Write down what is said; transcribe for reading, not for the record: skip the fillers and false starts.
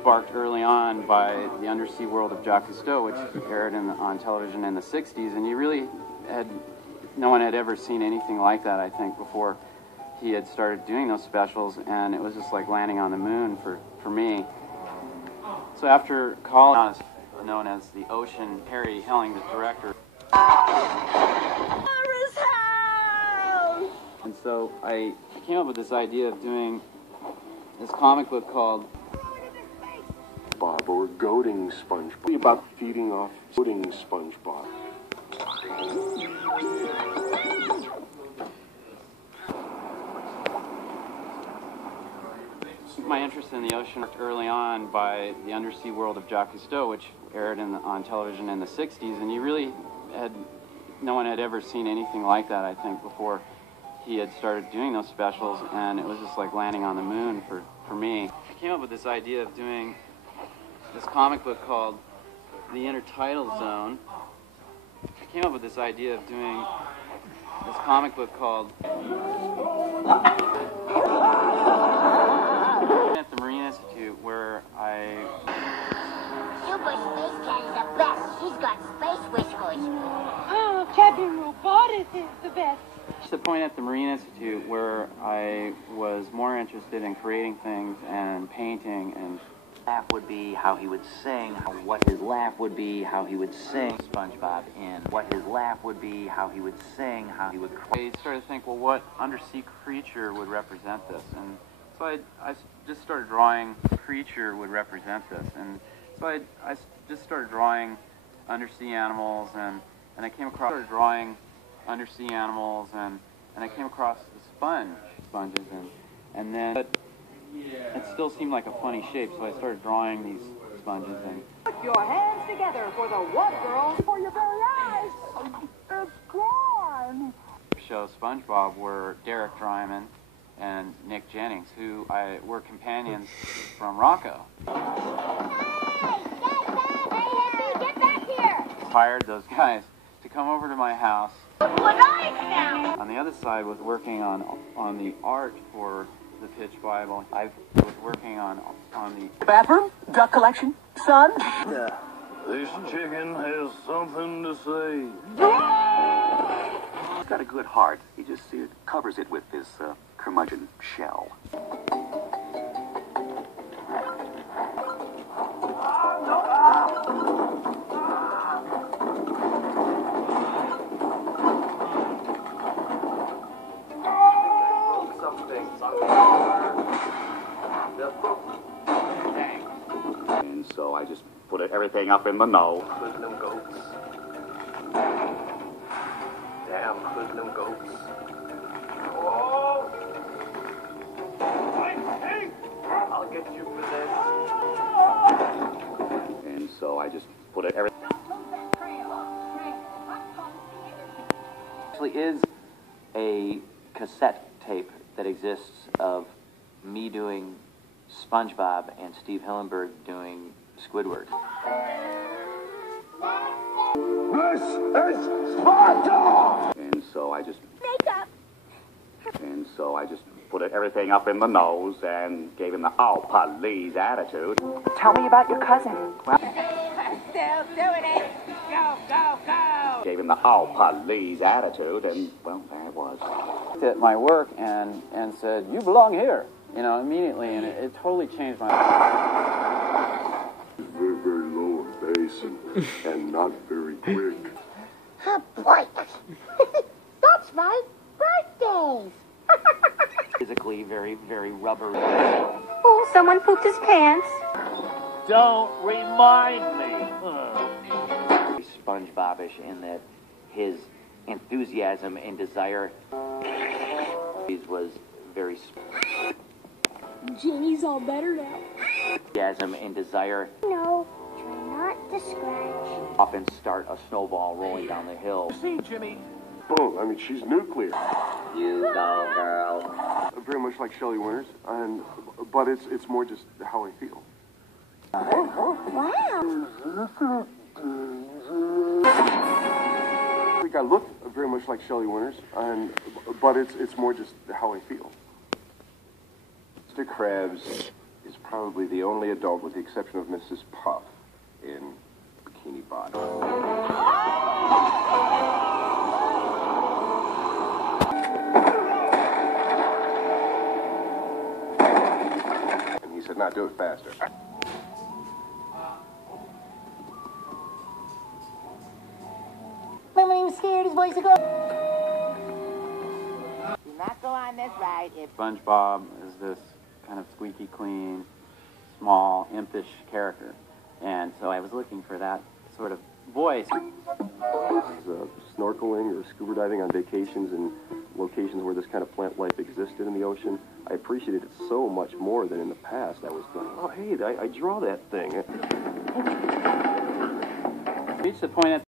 sparked early on by The Undersea World of Jacques Cousteau, which aired on television in the 60s, and no one had ever seen anything like that, I think, before he had started doing those specials, and it was just like landing on the moon for me. So after college, known as the Ocean, Harry Helling, the director. And so I came up with this idea of doing this comic book called Bob, or goading SpongeBob. About feeding off goading SpongeBob. My interest in the ocean early on by The Undersea World of Jacques Cousteau, which aired on television in the 60s, and no one had ever seen anything like that, I think, before he had started doing those specials, and it was just like landing on the moon for me. I came up with this idea of doing this comic book called The Intertidal Zone. I came up with this idea of doing this comic book called at the Marine Institute, where Super Space Cat is the best. She's got space whiskers. Oh, Captain Robotus is the best. It's the point at the Marine Institute where I was more interested in creating things and painting, and laugh would be, how he would sing, what his laugh would be, how he would sing SpongeBob in, what his laugh would be, how he would sing, how he would cry. I started to think, well, what undersea creature would represent this? And so I just started drawing creature would represent this. And so I just started drawing undersea animals, and I came across undersea animals, and I came across the sponges, and then it still seemed like a funny shape, so I started drawing these sponges. And Put your hands together for the one girl before your very eyes. It's gone. Show SpongeBob were Derek Drymon and Nick Jennings, who were companions from Rocco. Get back here! Hired those guys to come over to my house. Now! On the other side was working on the art for the Pitch Bible. I was working on the bathroom? Duck collection? Son? This chicken has something to say. He's got a good heart. He just covers it with this curmudgeon shell. And so I just put everything up in the nose. Hoodlum goats. Damn hoodlum goats. Oh! I'll get you for this. And so I just put everything. Actually is a cassette tape that exists of me doing SpongeBob and Steve Hillenburg doing Squidward. This is Sparta! And so I just Makeup! And so I just put everything up in the nose and gave him the oh please attitude. Tell me about your cousin. Still doing it! Go, go, go! Gave him the oh please attitude, and well, there it was. looked at my work and said, "You belong here," immediately, and it totally changed my life. Very, very low in bass and not very quick. Oh, boy. That's right. Birthdays. Physically very, very rubbery. Oh, someone pooped his pants. Don't remind me. SpongeBobish in that his enthusiasm and desire was very. Jenny's all better now. Enthusiasm and desire. No, try not to scratch. Often start a snowball rolling down the hill. See, Jimmy. Boom. I mean, she's nuclear. You go, girl. Very much like Shelley Winters, but it's more just how I feel. Wow. I think I look very much like Shelley Winters, but it's more just how I feel. Mr. Krabs, is probably the only adult, with the exception of Mrs. Puff, in Bikini Bottom. And he said, "Now do it faster." Remember, he was scared his voice would go. Do not go on this ride if SpongeBob is this kind of squeaky clean, small, impish character. And so I was looking for that sort of voice. Snorkeling or scuba diving on vacations in locations where this kind of plant life existed in the ocean, I appreciated it so much more than in the past. I was going, oh, hey, I draw that thing. Reached the point at